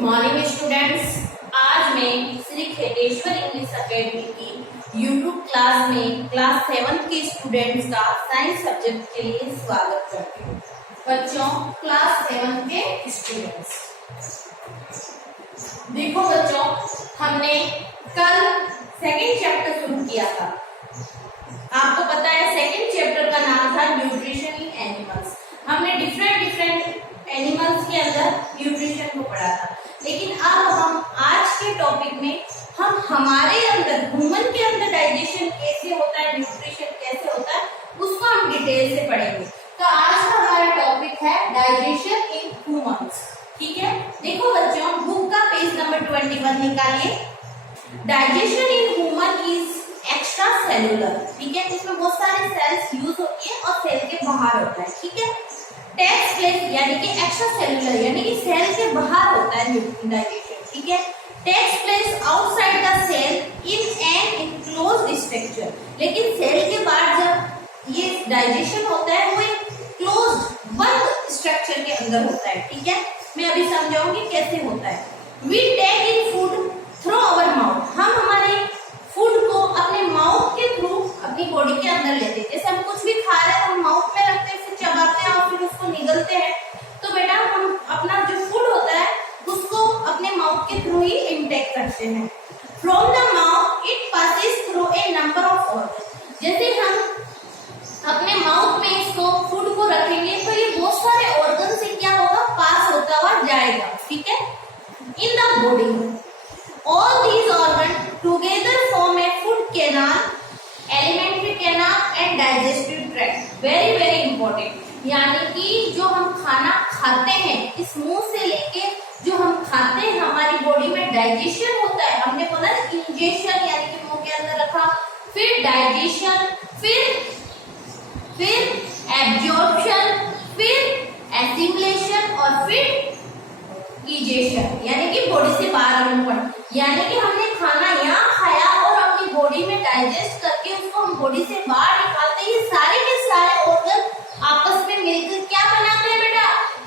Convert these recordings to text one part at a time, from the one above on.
Morning students, आज मैं Shri Kheteshwar English academy की यूट्यूब क्लास में क्लास 7 के स्टूडेंट्स का साइंस सब्जेक्ट के लिए स्वागत करती हूँ। बच्चों, क्लास 7 के स्टूडेंट्स, देखो बच्चों, हमने कल सेकेंड चैप्टर शुरू किया था। आपको पता है सेकेंड चैप्टर का नाम था न्यूट्रिशन इन एनिमल्स। हमने डिफरेंट एनिमल्स के अंदर न्यूट्रिशन को पढ़ा था, लेकिन अब हम आज के टॉपिक में हम हमारे अंदर ह्यूमन के अंदर डाइजेशन कैसे होता है, न्यूट्रिशन कैसे होता है, उसको हम डिटेल से पढ़ेंगे। तो आज का हमारा टॉपिक है डाइजेशन इन ह्यूमंस। ठीक है, देखो बच्चों, बुक का पेज नंबर 21 निकालिए। Digestion in human is extra cellular. ठीक है, इसमें बहुत सारे सेल्स यूज होती है और सेल के बाहर होता है। ठीक है, टेक्स प्लेस यानी कि एक्स्ट्रा सेलुलर यानी कि सेल के बाहर होता है डाइजेशन। ठीक है, takes place outside the cell in an enclosed structure. लेकिन सेल के बाहर जब ये डाइजेशन होता है वो एक क्लोज्ड बंद स्ट्रक्चर के अंदर होता है। ठीक है, मैं अभी समझाऊंगी कैसे होता है। We take in food through our mouth. हम हमारे फूड को अपने माउथ के थ्रू अपनी बॉडी के अंदर लेते हैं। जैसे हम कुछ भी खा रहे हैं हम माउथ में रखते हैं, फिर चबाते हैं और फिर उसको निगलते हैं। तो बेटा हम अपना जो फूड होता है उसको अपने माउथ के थ्रू ही इनटेक करते हैं। From the mouth it passes through a number of organ. जैसे हम अपने माउथ में इसको फूड को रखेंगे तो ये बहुत सारे ऑर्गन से क्या होगा, पास होता हुआ जाएगा। ठीक है, in the body all these organs together form a food canal, alimentary canal and digestive tract. very important। यानी कि जो हम खाना खाते हैं इस मुंह से लेके जो हम खाते हैं हमारी बॉडी में डाइजेशन होता है। हमने बोला इंजेशन यानी कि मुंह के अंदर रखा, फिर डाइजेशन, फिर एब्जॉर्प्शन, फिर एसिमुलेशन और फिर इजेशन यानी कि बॉडी से बाहर मूवमेंट। यानी कि हमने खाना यहाँ खाया और अपनी बॉडी में डाइजेस्ट करके उसको हम बॉडी से बाहर निकालते हैं। ये सारे के सारे ऑर्गन आपस में मिलकर क्या बनाते हैं बेटा,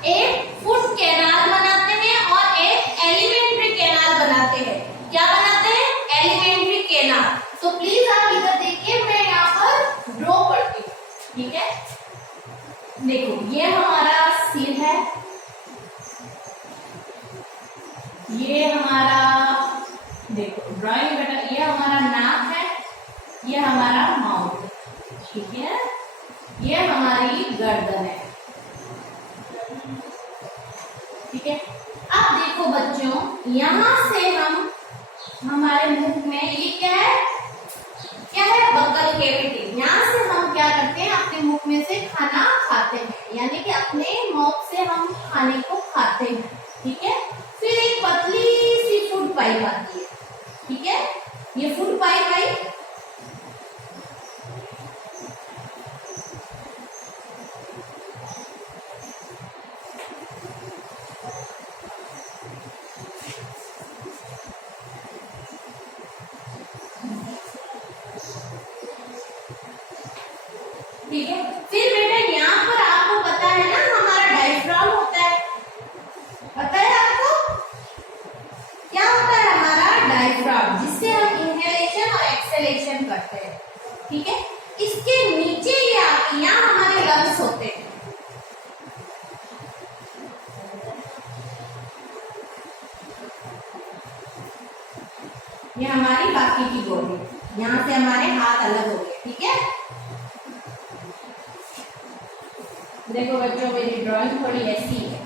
एक फूड कैनाल बनाते हैं और एक एलिमेंट्री कैनाल बनाते हैं। क्या बनाते हैं, एलिमेंट्री कैनाल। तो प्लीज आप इधर देखिए, मैं यहाँ पर ड्रॉ करती हूँ। ठीक है, देखो ये हमारा सिर है, ये हमारा देखो ड्राइंग बेटा, ये हमारा नाक है, ये हमारा माउथ है। ठीक है, ये हमारी गर्दन है। ठीक है, अब देखो बच्चों, यहां से हम हमारे मुख में ये क्या है बकल कैविटी। यहाँ से हम क्या करते हैं, अपने मुख में से खाना खाते हैं, यानी कि अपने माउथ से हम खाने को खाते हैं। ठीक है, फिर एक पतली सी फूड पाइप आती है। ठीक है, ये फूड पाइप आई, ठीक है। फिर बेटा यहाँ पर आपको पता है ना हमारा डायफ्राम होता है, पता है आपको क्या होता है हमारा डायफ्राम, जिससे हम इनहेलेशन और एक्सहेलेशन करते हैं। ठीक है, इसके नीचे ये आती यहाँ हमारे लंग्स होते हैं। ये हमारी बाकी की बॉडी, यहाँ से हमारे हाथ अलग हो गए। ठीक है, देखो बच्चों मेरी ड्राइंग थोड़ी ऐसी है।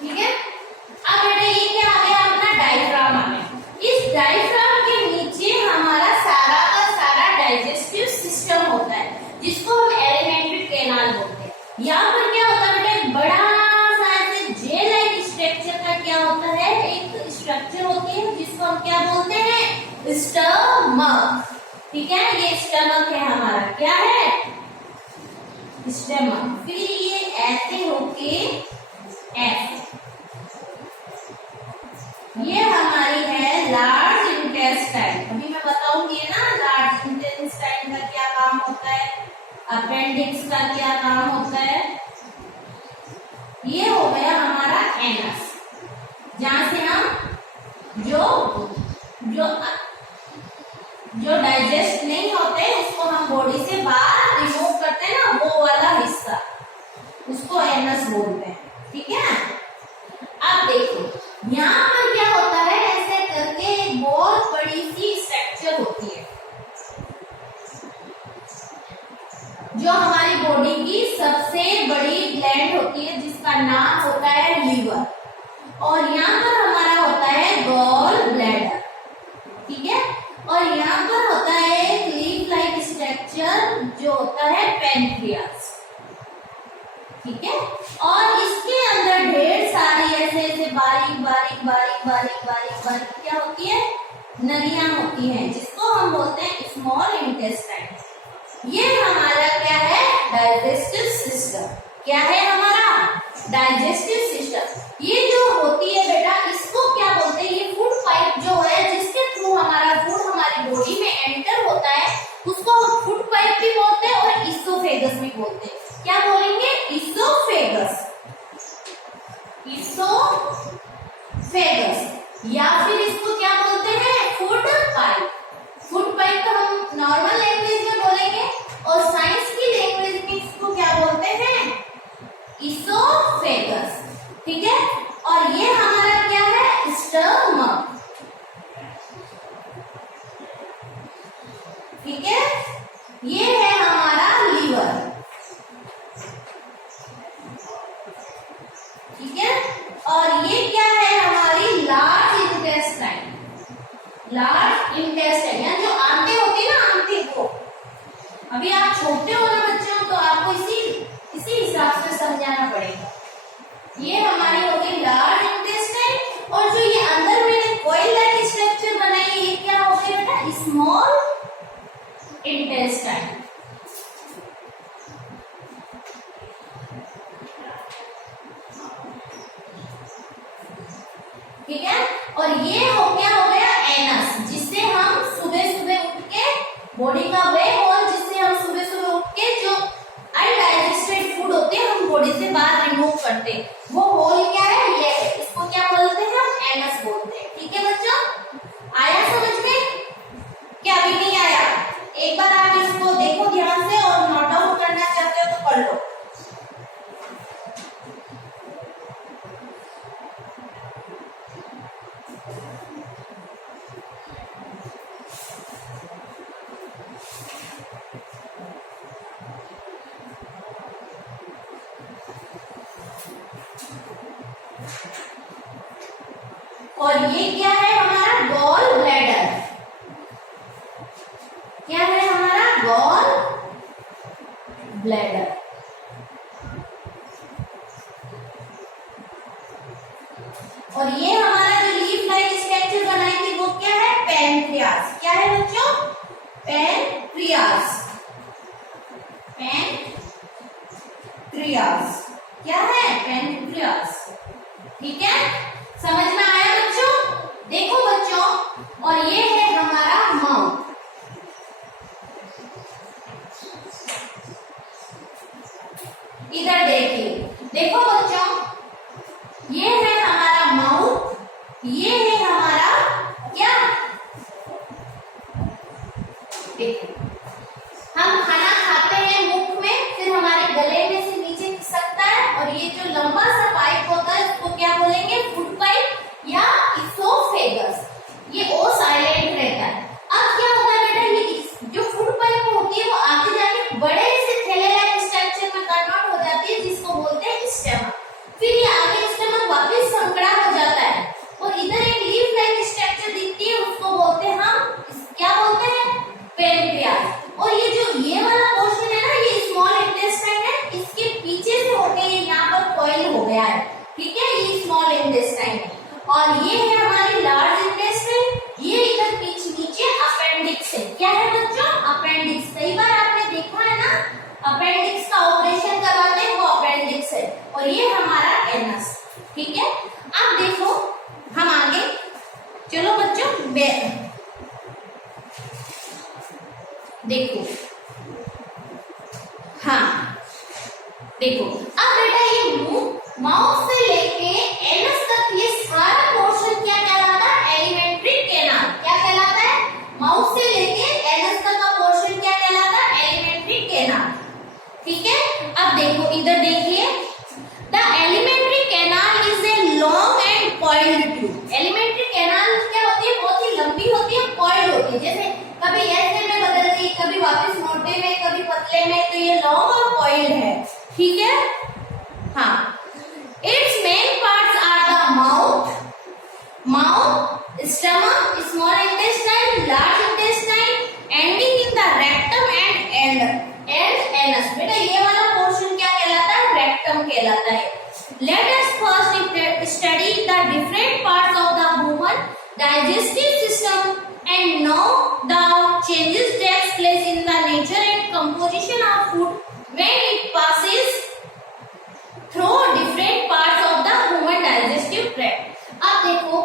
ठीक है, अब बेटा ये क्या आ गया, अपना डायफ्राम आ गया। इस डायफ्राम के नीचे हमारा सारा का सारा डाइजेस्टिव सिस्टम होता है, जिसको हम एलिमेंट्री कैनाल बोलते हैं। यहाँ पर क्या होता है बेटा, एक बड़ा सा ऐसे जेल लाइक स्ट्रक्चर का क्या होता है, एक स्ट्रक्चर होती है जिसको हम क्या बोलते हैं, स्टमक। ठीक है, ये स्टमक है हमारा, क्या है, स्टमक। फिर ये ऐसे होके ऐसे, ये हमारी है लार्ज इंटेस्टाइन। अभी मैं बताऊंगी ना लार्ज इंटेस्टाइन का क्या काम होता है, अपेंडिक्स का क्या काम होता है। ये हो गया हमारा एनस, जहां से हम जो जो डाइजेस्ट नहीं होते उसको हम बॉडी से बाहर रिमूव करते हैं ना, वो वाला हिस्सा, उसको एनस बोलते हैं। ठीक है, अब देखो यहाँ पर क्या होता है, ऐसे करके एक बहुत बड़ी सी स्ट्रक्चर होती है जो हमारी बॉडी की सबसे बड़ी ग्लैंड होती है, जिसका नाम होता है लीवर, और यहाँ पर हमारा होता है गॉल ब्लैडर। ठीक है, और यहाँ पर होता है एक लीफ लाइक स्ट्रक्चर जो होता है पैनक्रियास। ठीक है, और इसके अंदर ढेर सारी ऐसे ऐसे बारीक बारीक बारीक बारीक बारीक बारीक क्या होती है, नलियां होती हैं, जिसको हम बोलते हैं स्मॉल इंटेस्टाइन। ये हमारा क्या है, डाइजेस्टिव सिस्टम। क्या है हमारा डाइजेस्टिव सिस्टम। ये जो होती है बेटा, इसको क्या बोलते हैं, ये फूड पाइप जो है जिसके थ्रू हमारा फूड हमारी बॉडी में एंटर होता है, उसको हम फूड पाइप भी बोलते हैं और इसोफेगस भी बोलते हैं। क्या बोलेंगे, इसोफेगस, इसोफेगस, या फिर इसको क्या बोलते हैं, फूड पाइप। फूड पाइप तो हम नॉर्मल लैंग्वेज में बोलेंगे, और साइंस की लैंग्वेज में इसको क्या बोलते हैं, इसोफेगस। ठीक है, और ये हमारा क्या है, स्टमक। ठीक है, ये है हमारा लीवर। ठीक है, और ये क्या है, हमारी लार्ज इंटेस्टाइन। लार्ज इंटेस्टाइन यानी जो आंतें होती है ना, आंतें, वो अभी आप छोटे हो ना बच्चों, तो आपको इसी हिसाब से समझाना पड़ेगा। ये हमारी हो गई लार्ज इंटेस्टाइन, और जो ये अंदर मैंने कॉइल लाइक स्ट्रक्चर बनाई है, ये क्या हो गई बेटा, स्मॉल इंटेस्टाइन। ठीक है, और ये क्या हो गया, एनस, जिससे हम सुबह सुबह उठ के बॉडी का वे होल, जिससे हम सुबह सुबह उठ के जो अनडाइजेस्टेड फूड होते हैं हम बॉडी से बाहर रिमूव करते हैं, वो होल क्या है, ये है, इसको क्या बोलते हैं, हम एनस बोलते हैं। ठीक है बच्चों, आया समझ में, क्या अभी नहीं आया, एक बार आप इसको देखो ध्यान से, और नोट डाउन करना चाहते हो तो कर लो। और ये क्या है हमारा, गॉल ब्लैडर। क्या है हमारा, गॉल ब्लैडर। और ये हमारा जो लीफ लाइक स्ट्रक्चर बनाई थी, वो क्या है, पैनक्रियास। क्या है बच्चों, पैनक्रियास। पैनक्रियास क्या है, पैनक्रियास। ठीक है, समझ में आया बच्चों। देखो बच्चों, और ये है हमारा माउथ। इधर देखिए, देखो बच्चों, ये है हमारा माउथ, ये है हमारा क्या, देखो हम खाना खाते हैं मुख में, फिर हमारे गले में से नीचे खिसकता है, और ये जो लंबा सा पाइप होता है उसको क्या बोलेंगे, फूड पाइप या इसोफेगस। ये ओ साइलेंट रहता है। अब क्या होता है बेटा, ये जो फूड पाइप होती है वो आगे जाके बड़े से थैले लाइक स्ट्रक्चर में कन्वर्ट हो जाती है, जिसको बोलते हैं स्टमक। फिर ये आगे स्टमक वापस संकड़ा हो जाता है, और इधर एक लीफ लाइक स्ट्रक्चर दिखती है, उसको बोलते हैं हम, क्या बोलते हैं, पैनक्रियास। और ये वाला पोर्शन है ना, ये स्मॉल इंटेस्टाइन है, इसके पीछे से होके ये यहाँ पर कॉइल हो गया है। ठीक है, ये स्मॉल इंटेस्टाइन है, और ये है हमारी लार्ज इंटेस्टाइन, ये इधर नीचे अपेंडिक्स है। क्या है बच्चों, अपेंडिक्स। कई बार आपने देखा है ना, अपेंडिक्स का ऑपरेशन करवाते हैं, वो अपेंडिक्स है, और ये हमारा एनस। ठीक है, अब देखो हम आगे चलो बच्चों, देखो, हाँ देखो, अब बेटा ये मुंह माउथ से लेके एनस तक ये सारा पोर्शन क्या कहलाता है? Alimentary canal. क्या कहलाता है? माउथ से लेके एनस तक का पोर्शन क्या कहलाता है? Alimentary canal. ठीक है, अब देखो इधर देखिए, the alimentary canal is a long and coiled tube. Alimentary canal क्या होती है? बहुत ही लंबी होती है, कॉइल्ड होती है, जैसे कभी ऐसे में बदल गई, कभी वापस मोटे में, कभी पतले में, तो ये लॉन्ग और कॉइल्ड है। ठीक है, हाँ। Its main parts are the mouth, stomach, small intestine, large intestine, ending in the rectum and anus. बेटा ये वाला पोर्शन क्या कहलाता है? रेक्टम कहलाता है। Let us first study the different parts of the human digestive system and know the changes takes place in the nature and composition of food when it passes through different parts of the human digestive tract। अब देखो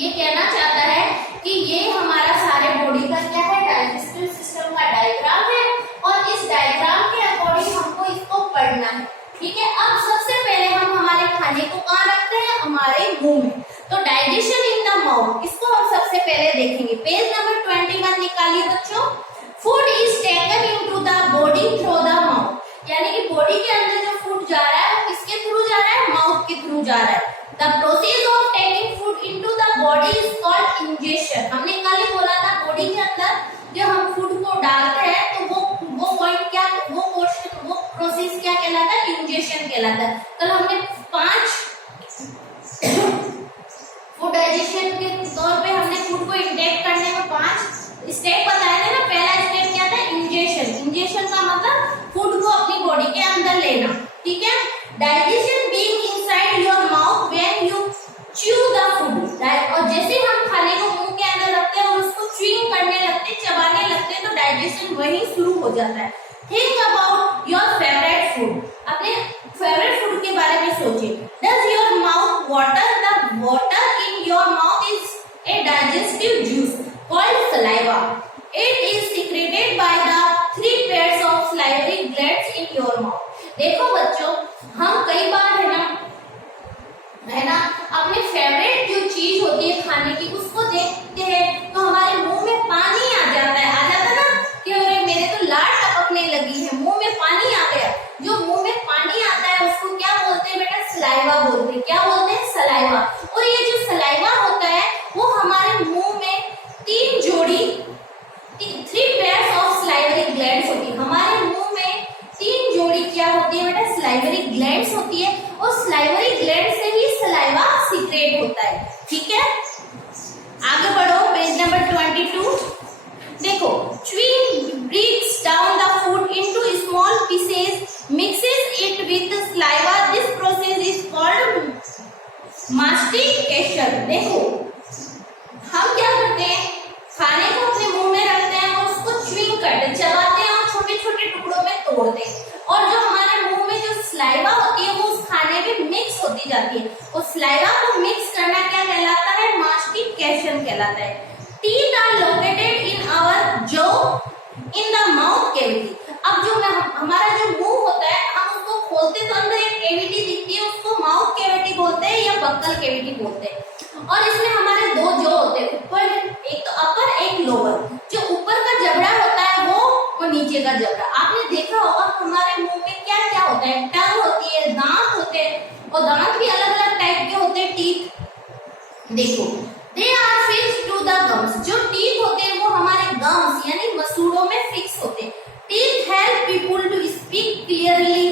ये कहना चाहता है कि ये हमारा सारे बॉडी का क्या है? डाइजेस्टिव सिस्टम का डायग्राम है और इस डायग्राम के अकॉर्डिंग हमको इसको पढ़ना है। ठीक है, अब सबसे पहले हम हमारे खाने को कहाँ रखते हैं? हमारे मुंह में। तो डाइजेशन इन द माउथ, इसको हम सबसे पहले देखेंगे। पेज नंबर 21 निकालिए बच्चों। Food is taken into the body through the mouth, यानी कि बॉडी के अंदर जो फूड जा रहा है वो किसके थ्रू जा रहा है? माउथ के थ्रू जा रहा है। The process of taking food into the body is called ingestion. हमने कल ही बोला था बॉडी के अंदर जो हम फूड को डालते हैं तो वो पॉइंट क्या, वो पोर्शन, वो प्रोसेस क्या कहलाता है? इंजेशन कहलाता है। कल हमने 5 फूड डाइजेशन के तौर पे हमने फूड को इंटेक करने में 5 स्टेप बताए थे ना। पहला स्टेप क्या था? इंजेशन। इंजेशन का मतलब फूड को अपनी बॉडी के अंदर लेना। ठीक है, digestion being inside your mouth when you chew the food. और जैसे हम खाने को मुंह के अंदर रखते हैं और उसको च्यूइंग करने लगते, चबाने लगते, तो डाइजेशन वहीं शुरू हो जाता है। Think about your favourite food. अपने फेवरेट फूड के बारे में सोचिए। Does your mouth water? The water in your mouth is a digestive juice called saliva. It is secreted by the 3 pairs of salivary glands in your mouth। देखो बच्चों, हम कई बार है ना अपने फेवरेट जो चीज होती है खाने की उसको देखते हैं तो हमारे मुंह में पानी आ जाता है ना कि अरे मेरे तो लार टपकने लगी है, मुंह में पानी आ गया। जो मुंह में पानी आता है उसको क्या बोलते हैं बेटा? सलाइवा बोलते हैं। क्या बोलते हैं? सलाइवा। और ये जो सलाइवा होता है वो हमारे मुंह में 3 pairs of salivary glands होती है। हमारे मुंह में 3 जोड़ी क्या होती है बेटा? salivary glands होती है और salivary glands से ही सलाइवा सीक्रेट होता है। ठीक है, आगे बढ़ो, पेज नंबर 22। देखो, chewing breaks down the food into small pieces, mixes it with saliva. This process is called mastication। देखो, हम क्या करते हैं? खाने को अपने मुंह में रखते हैं और उसको च्यूइंग करते हैं, चबाते हैं और छोटे छोटे टुकड़ों में तोड़ते हैं। और जो हमारे मुंह में जो सलाइवा होती है वो उस खाने में मिक्स होती जाती है। और सलाइवा को मिक्स करना क्या कहलाता है? मास्टिकेशन कहलाता है। Teeth are located in our jaw in the mouth cavity. अब जो हमारा जो मुंह होता है हम उसको खोलते तो अंदर एक कैविटी दिखती है, उसको माउथ कैविटी बोलते हैं या बक्कल कैविटी बोलते हैं। और इसमें हमारे 2 जॉ होते हैं, ऊपर एक तो अपर एक लोअर। जो ऊपर का जबड़ा होता है वो नीचे का जबड़ा। आपने देखा होगा हमारे मुंह में क्या क्या होता है? टंग होती है, दांत होते हैं और दांत भी अलग अलग टाइप के होते हैं। टीथ देखो, they are fixed to the gums. जो टीथ होते हैं वो हमारे गम्स यानी मसूड़ों में फिक्स होते हैं। Teeth help people to speak clearly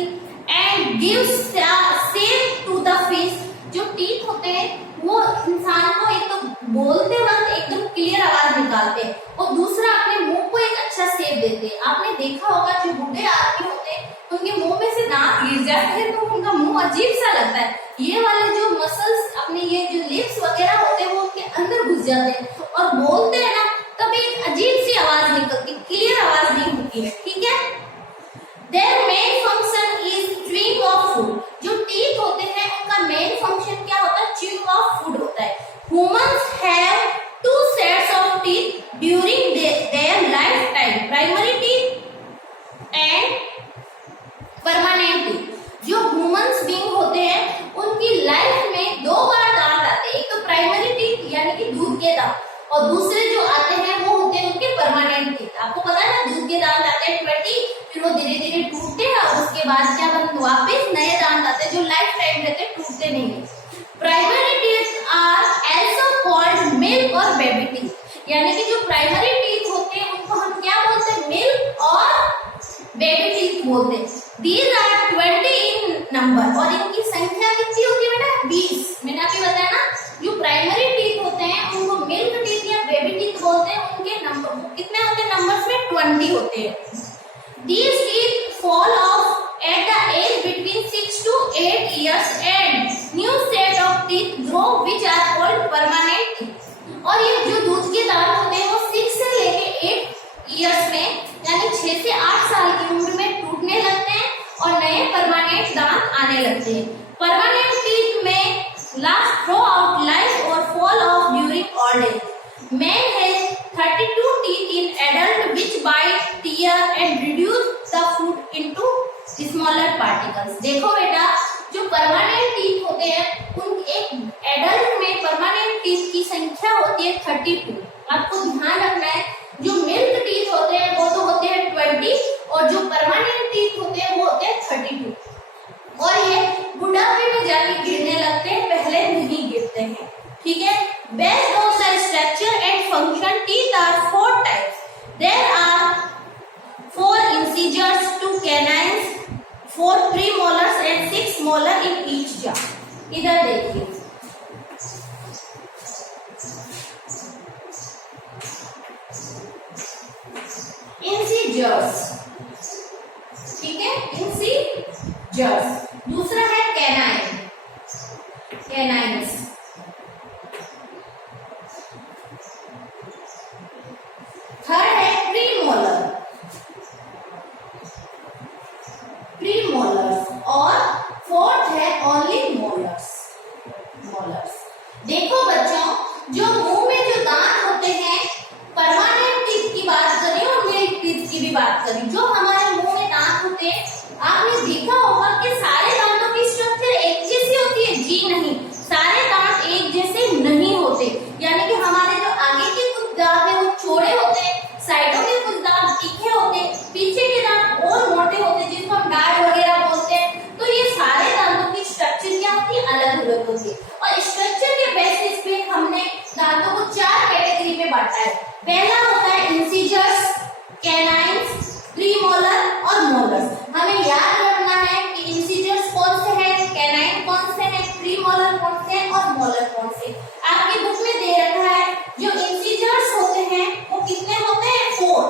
and gives shape to the face. जो टीथ होते हैं वो इंसान को एक तो बोलते वक्त एकदम क्लियर आवाज निकालते हैं और दूसरा अपने मुंह को एक अच्छा शेप देते हैं। आपने देखा होगा जो बूढ़े आदमी होते हैं उनके मुंह में से दांत गिर जाते हैं तो उनका मुंह अजीब सा लगता है। ये वाले जो मसल्स अपने ये जो लिप्स वगैरह होते हैं वो उनके अंदर घुस जाते हैं और बोलते हैं ना तब एक अजीब सी आवाज निकलती, क्लियर आवाज नहीं होती है। ठीक है, their main function is chewing of food. जो टीथ होते हैं उनका मेन फंक्शन क्या होता है? च्यूइंग ऑफ फूड होता है। Humans have 2 sets of teeth during their lifetime, primary teeth and permanent teeth। जो ह्यूमंस बीइंग दूसरे जो आते हैं वो होते हैं उनके परमानेंट टीथ। आपको पता है ना, दूध के दांत आते हैं 20, फिर वो धीरे धीरे टूटते हैं और उसके बाद क्या बनते, वापस नए दांत आते हैं जो लाइफ टाइम रहते हैं, टूटते नहीं है। Primary teeth are also called milk और बेबी टीथ, यानी कि जो प्राइमरी टीथ होते हैं उनको हम क्या बोलते हैं, मिल्क और बेबी टीथ बोलते हैं। These are 20 in नंबर, और इनकी संख्या कितनी होती है बेटा, 20। मैंने आपको बताया ना, जो प्राइमरी टीथ होते हैं उनको मिल्क टीथ या बेबी टीथ बोलते हैं, उनके नंबर कितने होते हैं, नंबर्स में 20 होते हैं। These teeth fall off at the age between 6 to 8 years and new set of teeth grow which are called permanent teeth। और ये जो दूध के दांत होते हैं वो 6 से लेके 8 इयर्स में, यानी 6 से 8 साल की उम्र में टूटने लगते हैं और नए परमानेंट दांत आने लगते हैं। परमानेंट टीथ में लास्ट थ्रू आउट लाइफ और fall of during old age. Man has 32 teeth in adult which bite, tear and reduce the food into smaller particles। देखो बेटा, जो परमानेंट टीथ होते हैं उन एक एडल्ट में परमानेंट टीथ की संख्या होती है 32। आपको ध्यान रखना है, जो मिल्क टीथ होते हैं वो तो होते हैं 20 और जो परमानेंट टीथ होते हैं वो होते हैं 32। और ये बुढ़ापे में जाके गिरने लगते हैं, पहले नहीं गिरते हैं, ठीक है। Based on the structure and function, teeth are 4 types. There are 4 incisors, 2 canines, 4 premolars and 6 molar in each jaw। इधर देखिए, incisors, ठीक है, incisors। दूसरा है canine, canines। थर्ड है प्रीमोलर, प्रीमोलर्स, और फोर्थ है ओनली मोलर्स, मोलर्स। देखो बच्चों, जो मुंह में जो दांत होते हैं, परमानेंट टीथ की बात करें और मिल्क टीथ की भी बात करें, जो हमारे मुंह में दांत होते हैं, आपने देखा होगा कि सारे दांतों की स्ट्रक्चर एक जैसी होती है? जी नहीं, सारे दांत एक जैसे नहीं होते। यानी कि हमारे जो आगे के कुछ दांत है वो चौड़े होते हैं, साइडों के कुछ दांत तीखे होते हैं, पीछे के दांत और मोटे होते हैं जिसको हम डाढ़ वगैरह बोलते हैं। तो ये सारे दांतों की स्ट्रक्चर क्या होती है? अलग अलग होती है। और स्ट्रक्चर के बेसिस पे हमने दांतों को 4 कैटेगरी में बांटा है। पहला होता है इंसिजर्स, कैनाइन्स, प्रीमोलर और मोलर्स। हमें याद रखना है कि इंसिजर्स कौन से हैं, कैनाइन कौन से हैं, प्रीमोलर कौन से हैं और मोलर कौन से। आपकी बुक में दे रखा है, जो इंसिजर्स होते हैं वो कितने होते हैं? 4।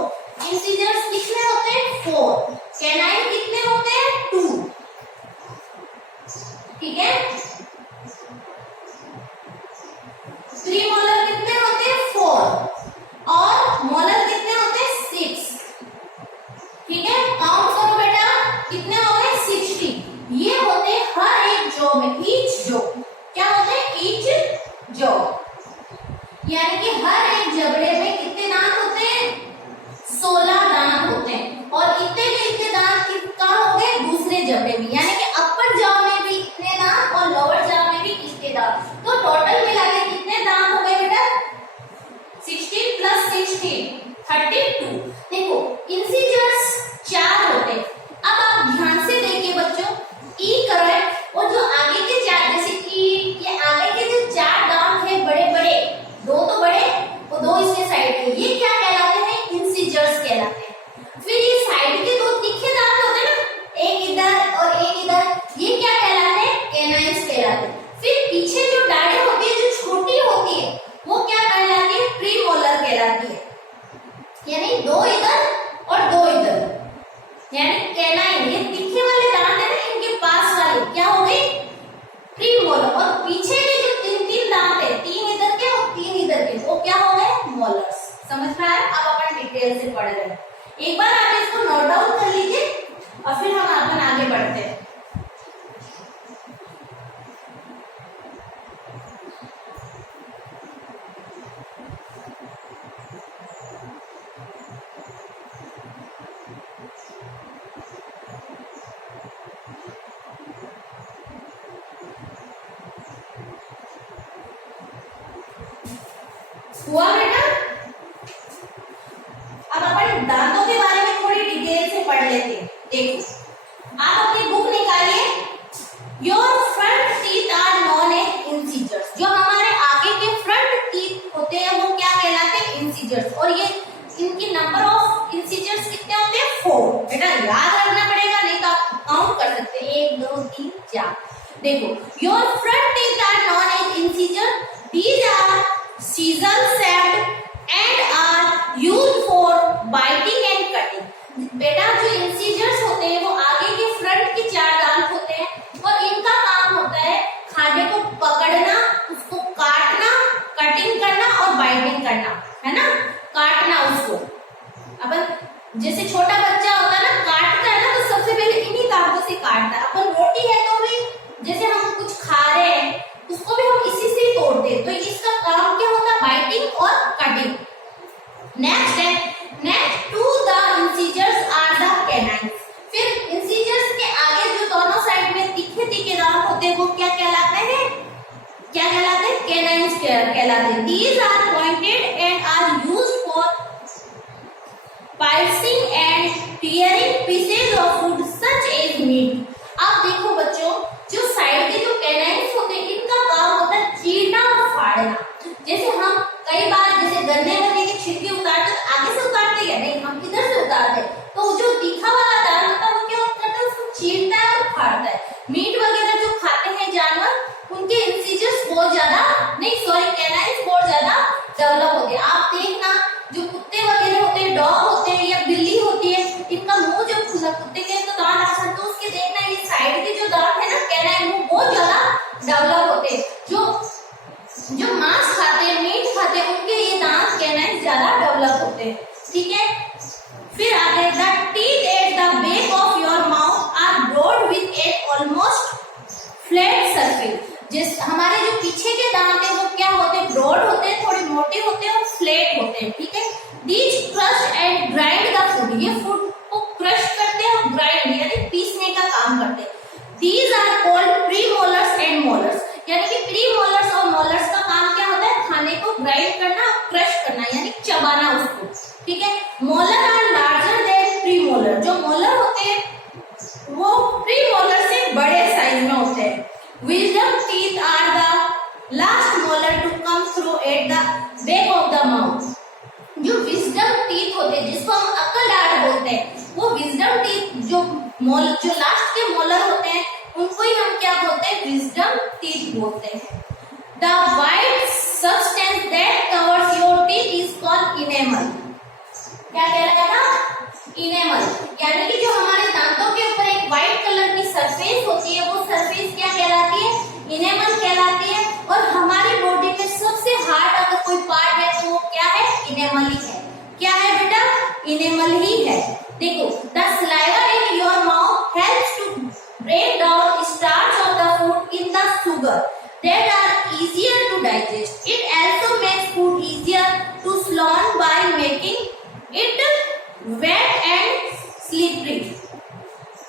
इंसिजर्स कितने होते हैं? 4। कैनाइन कितने होते हैं? 2, ठीक है। प्रीमोलर कितने होते हैं? 4 और मोलर कितने होते हैं? 6, ठीक है। काउंट करो बेटा, कितने हो गए? 60। ये होते हैं हर एक जॉ में, ईच जॉ। क्या होते हैं? ईच जॉ, यानी कि हर एक जबड़े में कितने दांत होते हैं? 16 दांत होते हैं। और इतने के इतने दांत कहाँ हो गए? दूसरे जबड़े में, यानी कि अपर जाव में भी इतने दांत और लोअर जाव में भी इतने दांत। तो टोटल मिला के कितने दांत हो गए बेटा? 16 + 16 32। देखो, इंसिजर्स 4 होते हैं। अब आप ध्यान से देखिए बच्चों, ई करेक्ट, और जो आगे के 4, जैसे ई, ये आगे के जो 4 दांत है बड़े बड़े, 2 तो बड़े और 2 इसके साइड के, ये क्या कहलाते हैं? इंसिजर्स कहलाते हैं। फिर ये साइड के 2 तीखे दांत होते हैं ना, एक इधर और एक इधर, ये क्या कहलाते हैं? कैनाइन्स कहलाते हैं। फिर पीछे जो दाढ़ें होती है जो छोटी होती है वो क्या कहलाती है? प्रीमोलर कहलाती है, यानी 2 इधर और 2 इधर, यानी कैनाइन, ये तीखे वाले दांत है ना, इनके पास वाले क्या हो गए? प्रीमोलर। और पीछे के जो 3 दांत है, 3 इधर के और 3 इधर के, वो क्या हो गए? मोलर्स। समझ में आया? अब अपन डिटेल से पढ़ रहे हैं। एक बार आप इसको नोट डाउन कर लीजिए और फिर हम अपन आगे बढ़ते हैं। हुआ बेटा? इंसीजर्स, और ये इनकी नंबर ऑफ इंसीजर्स कितने होते हैं? 4। बेटा याद रखना पड़ेगा, नहीं तो आप काउंट कर सकते हैं 1 2 3 4। देखो, your front teeth are known as incisors, these are scissor shaped and are used for biting and cutting। बेटा जो इंसीजर्स होते हैं वो आगे के फ्रंट के 4 दांत होते हैं और इनका काम होता है खाने को पकड़ना, उसको काटना, कटिंग करना और बाइटिंग करना, है ना, काटना उसको। अपन जैसे छोटा बच्चा होता है ना, काटता है ना, तो सबसे पहले इन्हीं दांतों से काटता है। अपन रोटी है तो भी जैसे हम कुछ खा रहे हैं उसको भी हम इसी से तोड़ते हैं, तो इसका काम क्या होता है? बाइटिंग और कटिंग। नेक्स्ट है, next to the incisors are the canines. फिर इंसीजर्स के आगे जो दोनों साइड में तीखे तीखे दांत होते हैं वो क्या कहलाते हैं? क्या कहलाते हैं? कैनाइन्स कहलाते हैं। These are pointed and are used for piercing and tearing pieces of food such as meat। अब देखो बच्चों, जो साइड के जो कैनाइन्स होते हैं इनका काम होता है चीरना और फाड़ना। जैसे हम कई बार जैसे गन्ने के छिलके उतारते तो आगे से उतारते हैं, नहीं हम इधर से उतारते, तो जो तीखा वाला दांत होता है वो क्या करता है? उसको चीरता है और फाड़ता है। मीट वगैरह जो खाते हैं जानवर, उनके इंसीजर्स बहुत ज्यादा कैनाइन्स बहुत ज्यादा डेवलप होते हैं। आप देखना जो कुत्ते वगैरह होते हैं, डॉग होते हैं या बिल्ली होती है, इनका मुंह जब खुला, कुत्ते के तो दांत आसान, तो उसके देखना ये साइड के जो दांत है ना कैनाइन, वो बहुत ज्यादा डेवलप होते हैं। जो मांस खाते हैं, मीट खाते हैं, उनके ये दांत कैनाइन ज्यादा डेवलप होते हैं। ठीक है, फिर आगे the teeth at the back of your mouth are broad with a almost flat surface. जिस हमारे जो पीछे के दांत है वो क्या होते हैं? ब्रॉड होते हैं, थोड़े मोटे होते हैं और फ्लैट होते हैं। ठीक है, these crush and grind the food, ये फूड को क्रश करते हैं और ग्राइंड यानी पीसने का काम करते हैं। These are called premolars and molars, यानी कि प्रीमोलर्स और मोलर्स का काम क्या होता है? खाने को ग्राइंड करना और क्रश करना, यानी चबाना उसको। ठीक है, molar are larger than premolar, जो मोलर होते हैं वो प्रीमोलर से बड़े साइज में होते हैं। Wisdom teeth are the last molar to come through at the back of the mouth। जो wisdom teeth होते हैं जिसको हम अक्ल दांत बोलते हैं, वो wisdom teeth जो लास्ट के मोलर होते हैं उनको ही हम क्या बोलते हैं? wisdom teeth बोलते हैं। The white substance that covers your teeth is called enamel। क्या कहलाएगा? इनेमल, यानी कि जो हमारे दांतों के ऊपर एक व्हाइट कलर की सरफेस होती है वो सरफेस क्या कहलाती है? इनेमल कहलाती है। और हमारी बॉडी में सबसे हार्ड अगर कोई पार्ट है तो वो क्या है? इनेमल ही है। क्या है बेटा? इनेमल ही है। देखो, the saliva in your mouth helps to break down starch of the food in the sugar that are easier to digest। It also makes food easier to swallow by making it wet and slippery।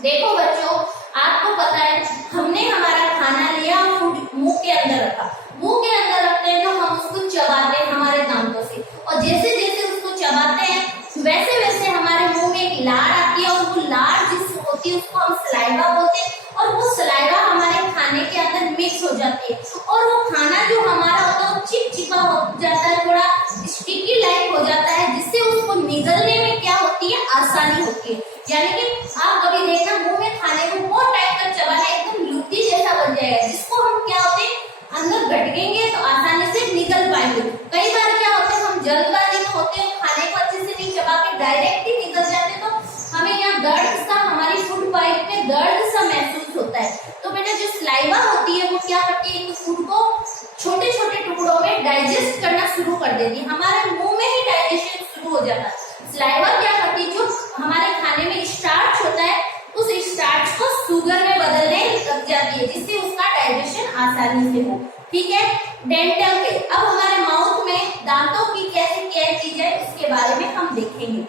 देखो बच्चों, आपको पता है हमने हमारा खाना लिया और फूड मुंह के अंदर रखा, मुंह के अंदर रखते हैं तो हम उसको चबाते हैं हमारे दांतों से, और जैसे जैसे उसको चबाते हैं वैसे वैसे हमारे मुंह में एक लार आती है, और वो लार जिस होती है उसको हम सलाइवा बोलते हैं, और वो सलाइवा हमारे खाने के अंदर मिक्स हो जाती है, और वो खाना जो हमारा होता है वो चिपचिपा हो जाता है, थोड़ा स्टिकी लाइक हो जाता है, जिससे उसको निगलने में क्या होती है? आसानी होती है। यानी कि आप कभी देखना मुंह में खाने को बहुत टाइम तक चबाना एकदम लुत्ती जैसा बन जाएगा, जिसको हम क्या होते हैं अंदर गटकेंगे तो आसानी से निकल पाएंगे। कई बार क्या होता है हम जल्दबाजी में होते हैं, खाने को अच्छे से नहीं चबा के डायरेक्ट ही निकल जाते हैं, तो हमें यहाँ दर्द सा, हमारी फूड पाइप में दर्द सा महसूस होता है। तो बेटा जो सलाइवा होती है वो क्या करती है? फूड को छोटे छोटे टुकड़ों में डाइजेस्ट करना शुरू कर देती है, हमारे मुंह में ही डाइजेशन शुरू हो जाता है। सलाइवा क्या करती है? जो हमारे खाने में स्टार्च होता है उस स्टार्च को शुगर में बदलने लग जाती है, जिससे उसका डाइजेशन आसानी से हो। ठीक है, डेंटल के अब हमारे माउथ में दांतों की कैसे क्या चीज है उसके बारे में हम देखेंगे।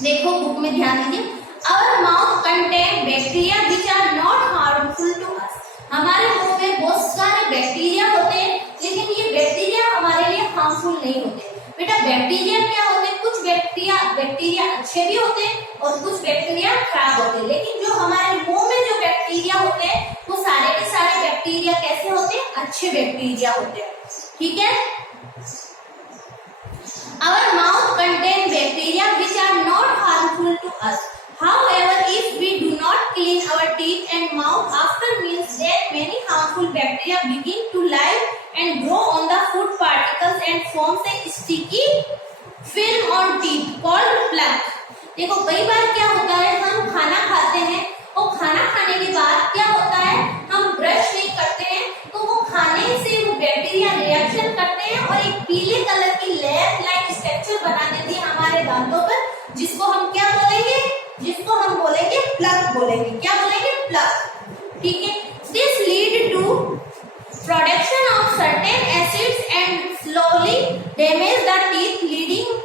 देखो बुक में ध्यान दीजिए। Our mouth contain bacteria which are not harmful to us। हमारे मुंह में बहुत सारे बैक्टीरिया होते हैं, लेकिन ये बैक्टीरिया हमारे लिए हार्मफुल नहीं होते। बेटा बैक्टीरिया क्या होते हैं? कुछ बैक्टीरिया अच्छे भी होते हैं और कुछ बैक्टीरिया खराब होते हैं, लेकिन जो हमारे मुंह में जो बैक्टीरिया होते हैं वो सारे के सारे बैक्टीरिया कैसे होते हैं? अच्छे बैक्टीरिया होते हैं। ठीक है, Our mouth contain bacteria which are not harmful to us. However, if we do not clean our teeth and mouth after meals, then many harmful bacteria begin to live and grow on the food particles and forms a sticky film on teeth called plaque. देखो कई बार क्या होता है, हम खाना खाते हैं और खाना खाने के बाद क्या होता है, हम ब्रश नहीं करते हैं तो वो खाने से वो बैक्टीरिया रिएक्शन करते हैं और एक पीले कलर की लेयर लाइक स्ट्रक्चर बना देती है हमारे दांतों पर, जिसको हम क्या बोलेंगे, जिसको हम बोलेंगे प्लग बोलेंगे। क्या बोलेंगे? प्लग। ठीक है। This lead to production of certain acids and slowly damage the teeth leading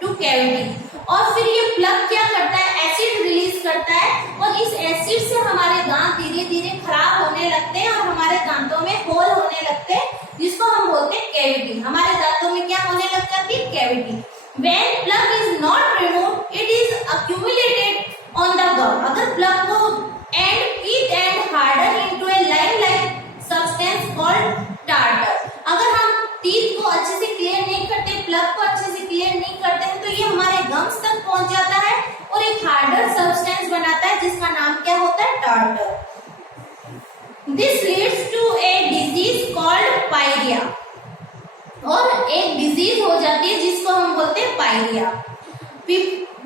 to cavity. और फिर ये प्लग क्या करता है, एसिड रिलीज करता है और इस एसिड से हमारे दांत धीरे धीरे खराब होने लगते हैं और हमारे दांतों में होल होने लगते हैं, जिसको हम बोलते हैं कैविटी। हमारे दांतों में क्या होने लग जाती है? Cavity. When plug is not removed, it is accumulated on the gum. अगर प्लग को and teeth and harden into a lime-like substance called tartar. अगर हम टीथ को अच्छे से क्लियर नहीं करते, प्लग को अच्छे से क्लियर नहीं करते हैं तो ये हमारे गम्स तक पहुंच जाता है और एक हार्डर सब्सटेंस बनाता है जिसका नाम क्या होता है? Tartar. This leads to a disease called pyorrhea. और एक डिजीज हो जाती है जिसको हम बोलते हैं pyorrhoea.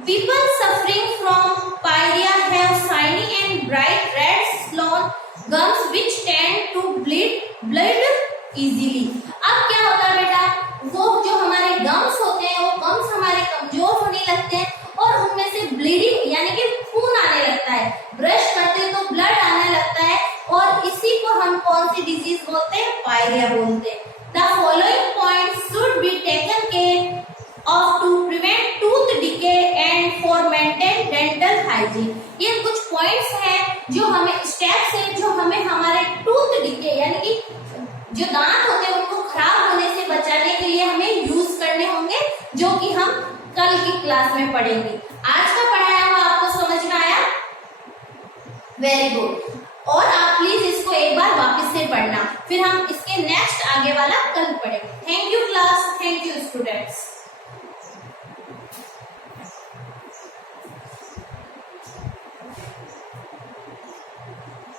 People suffering from pyorrhea have shiny and bright red swollen gums which tend to bleed blood easily. अब क्या होता है बेटा, वो जो हमारे गम्स होते हैं वो गम्स हमारे कमजोर होने लगते हैं और उनमें से ब्लीडिंग यानी कि खून आने लगता है, ब्रश करते हैं तो ब्लड आने लगता है और इसी को हम कौन सी डिजीज बोलते हैं? पायरिया बोलते हैं। The following points should be taken care of to prevent tooth decay and for maintain dental hygiene. ये कुछ पॉइंट्स हैं जो हमें स्टेप्स हैं जो हमें हमारे टूथ डिके यानी कि जो दांत होते हैं उनको खराब होने से बचाने के लिए हमें यूज करने होंगे, जो कि हम कल की क्लास में पढ़ेंगे। आज का पढ़ाया हुआ आपको समझ में आया? Very good. और आप प्लीज इसको एक बार वापस से पढ़ना, फिर हम इसके नेक्स्ट आगे वाला कल पढ़ेंगे। Thank you class, thank you students.